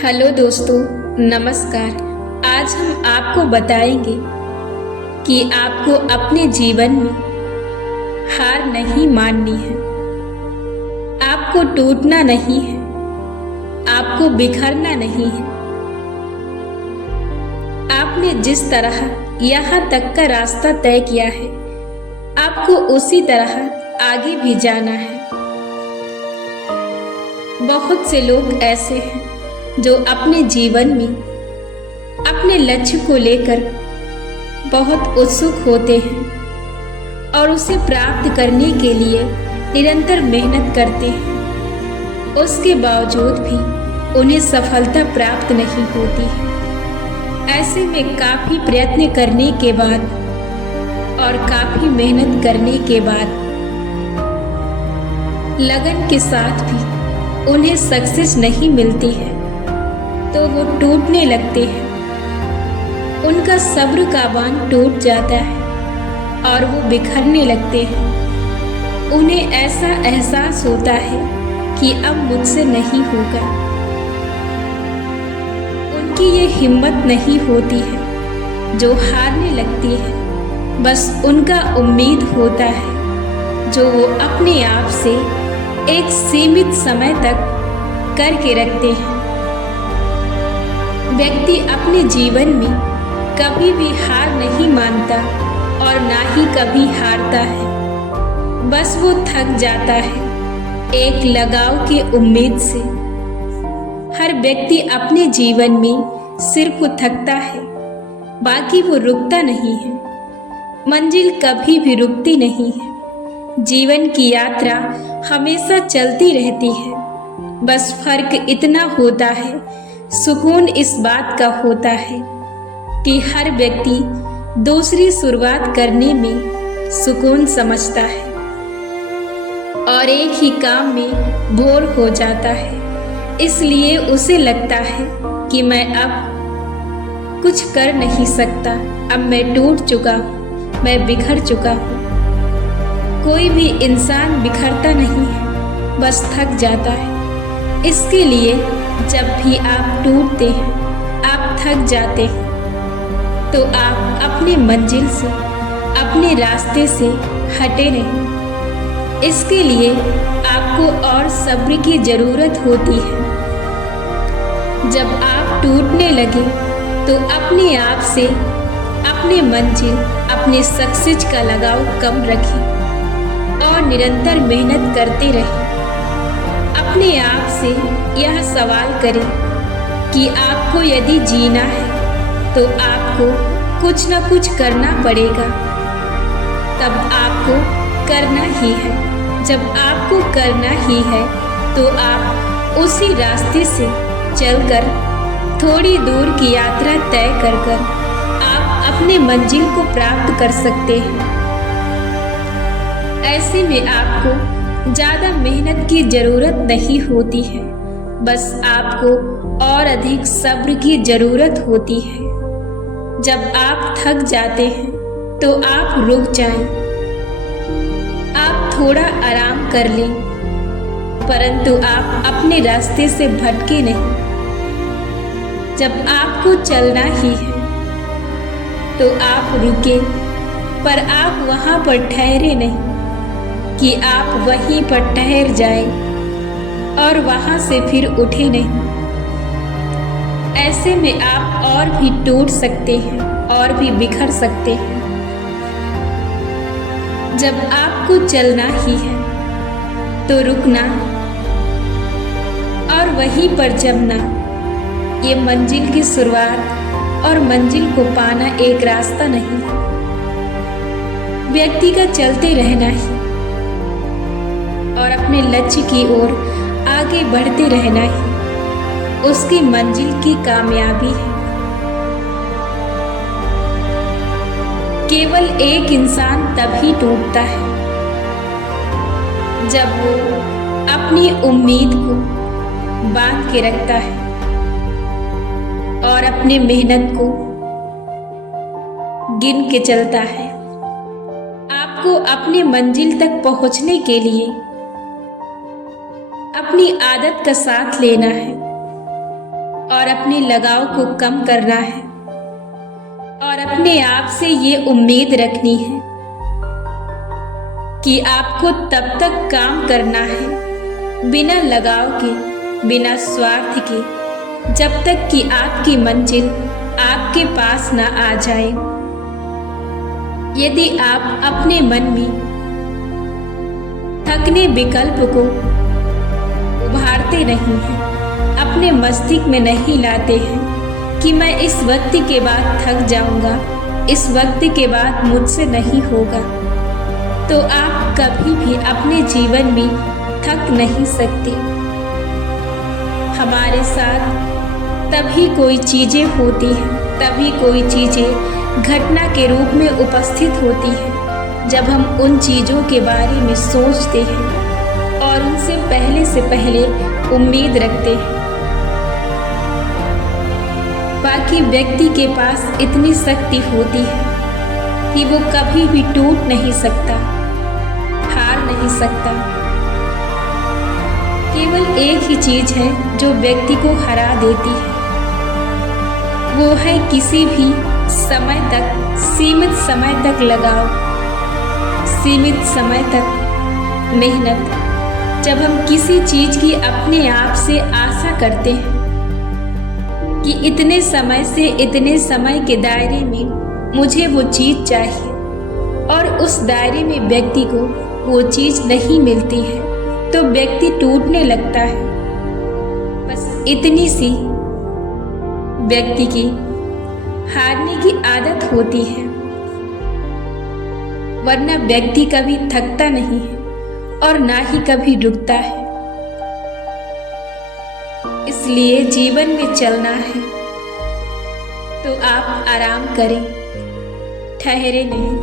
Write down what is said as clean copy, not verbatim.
Hello दोस्तों, नमस्कार। आज हम आपको बताएंगे कि आपको अपने जीवन में हार नहीं माननी है, आपको टूटना नहीं है, आपको बिखरना नहीं है। आपने जिस तरह यहाँ तक का रास्ता तय किया है, आपको उसी तरह आगे भी जाना है। बहुत से लोग ऐसे हैं जो अपने जीवन में अपने लक्ष्य को लेकर बहुत उत्सुक होते हैं और उसे प्राप्त करने के लिए निरंतर मेहनत करते हैं। उसके बावजूद भी उन्हें सफलता प्राप्त नहीं होती है। ऐसे में काफ़ी प्रयत्न करने के बाद और काफ़ी मेहनत करने के बाद लगन के साथ भी उन्हें सक्सेस नहीं मिलती है तो वो टूटने लगते हैं। उनका सब्र का बांध टूट जाता है और वो बिखरने लगते हैं। उन्हें ऐसा एहसास होता है कि अब मुझसे नहीं होगा। उनकी ये हिम्मत नहीं होती है जो हारने लगती है। बस उनका उम्मीद होता है जो वो अपने आप से एक सीमित समय तक करके रखते हैं। व्यक्ति अपने जीवन में कभी भी हार नहीं मानता और ना ही कभी हारता है। बस वो थक जाता है एक लगाव की उम्मीद से। हर व्यक्ति अपने जीवन में सिर्फ थकता है, बाकी वो रुकता नहीं है। मंजिल कभी भी रुकती नहीं है। जीवन की यात्रा हमेशा चलती रहती है। बस फर्क इतना होता है, सुकून इस बात का होता है कि हर व्यक्ति दूसरी शुरुआत करने में सुकून समझता है और एक ही काम में बोर हो जाता है। इसलिए उसे लगता है कि मैं अब कुछ कर नहीं सकता, अब मैं टूट चुका हूँ, मैं बिखर चुका हूँ। कोई भी इंसान बिखरता नहीं है, बस थक जाता है। इसके लिए जब भी आप टूटते हैं, आप थक जाते हैं, तो आप अपने मंजिल से, अपने रास्ते से हटे नहीं। इसके लिए आपको और सब्र की ज़रूरत होती है। जब आप टूटने लगे तो अपने आप से, अपने मंजिल, अपने सक्सेस का लगाव कम रखें और निरंतर मेहनत करते रहें। अपने आप से यह सवाल करें कि आपको यदि जीना है तो आपको कुछ न कुछ करना पड़ेगा। तब आपको करना ही है। जब आपको करना ही है तो आप उसी रास्ते से चलकर थोड़ी दूर की यात्रा तय कर आप अपने मंजिल को प्राप्त कर सकते हैं। ऐसे में आपको ज़्यादा मेहनत की ज़रूरत नहीं होती है, बस आपको और अधिक सब्र की ज़रूरत होती है। जब आप थक जाते हैं तो आप रुक जाएं, आप थोड़ा आराम कर लें, परंतु आप अपने रास्ते से भटके नहीं। जब आपको चलना ही है तो आप रुके, पर आप वहाँ पर ठहरे नहीं कि आप वहीं पर ठहर जाएं और वहाँ से फिर उठे नहीं। ऐसे में आप और भी टूट सकते हैं और भी बिखर सकते हैं। जब आपको चलना ही है तो रुकना और वहीं पर जमना, ये मंजिल की शुरुआत और मंजिल को पाना एक रास्ता नहीं है। व्यक्ति का चलते रहना ही और अपने लक्ष्य की ओर आगे बढ़ते रहना ही उसकी मंजिल की कामयाबी है। केवल एक इंसान तभी टूटता है जब वो अपनी उम्मीद को बांध के रखता है और अपनी मेहनत को गिन के चलता है। आपको अपनी मंजिल तक पहुंचने के लिए अपनी आदत का साथ लेना है और अपने लगाव को कम करना है और अपने आप से ये उम्मीद रखनी है कि आपको तब तक काम करना है बिना लगाव के, बिना स्वार्थ के, जब तक कि आपकी मंजिल आपके पास ना आ जाए। यदि आप अपने मन में थकने विकल्प को उभारते नहीं हैं, अपने मस्तिष्क में नहीं लाते हैं कि मैं इस वक्त के बाद थक जाऊंगा, इस वक्त के बाद मुझसे नहीं होगा, तो आप कभी भी अपने जीवन में थक नहीं सकते। हमारे साथ तभी कोई चीज़ें होती हैं, तभी कोई चीज़ें घटना के रूप में उपस्थित होती हैं जब हम उन चीज़ों के बारे में सोचते हैं और उनसे पहले उम्मीद रखते हैं। बाकी व्यक्ति के पास इतनी शक्ति होती है कि वो कभी भी टूट नहीं सकता, हार नहीं सकता। केवल एक ही चीज है जो व्यक्ति को हरा देती है, वो है किसी भी समय तक, सीमित समय तक लगाओ, सीमित समय तक मेहनत। जब हम किसी चीज की अपने आप से आशा करते हैं कि इतने समय से इतने समय के दायरे में मुझे वो चीज चाहिए और उस दायरे में व्यक्ति को वो चीज नहीं मिलती है, तो व्यक्ति टूटने लगता है। बस इतनी सी व्यक्ति की हारने की आदत होती है, वरना व्यक्ति कभी थकता नहीं है और ना ही कभी रुकता है। इसलिए जीवन में चलना है तो आप आराम करें, ठहरे नहीं।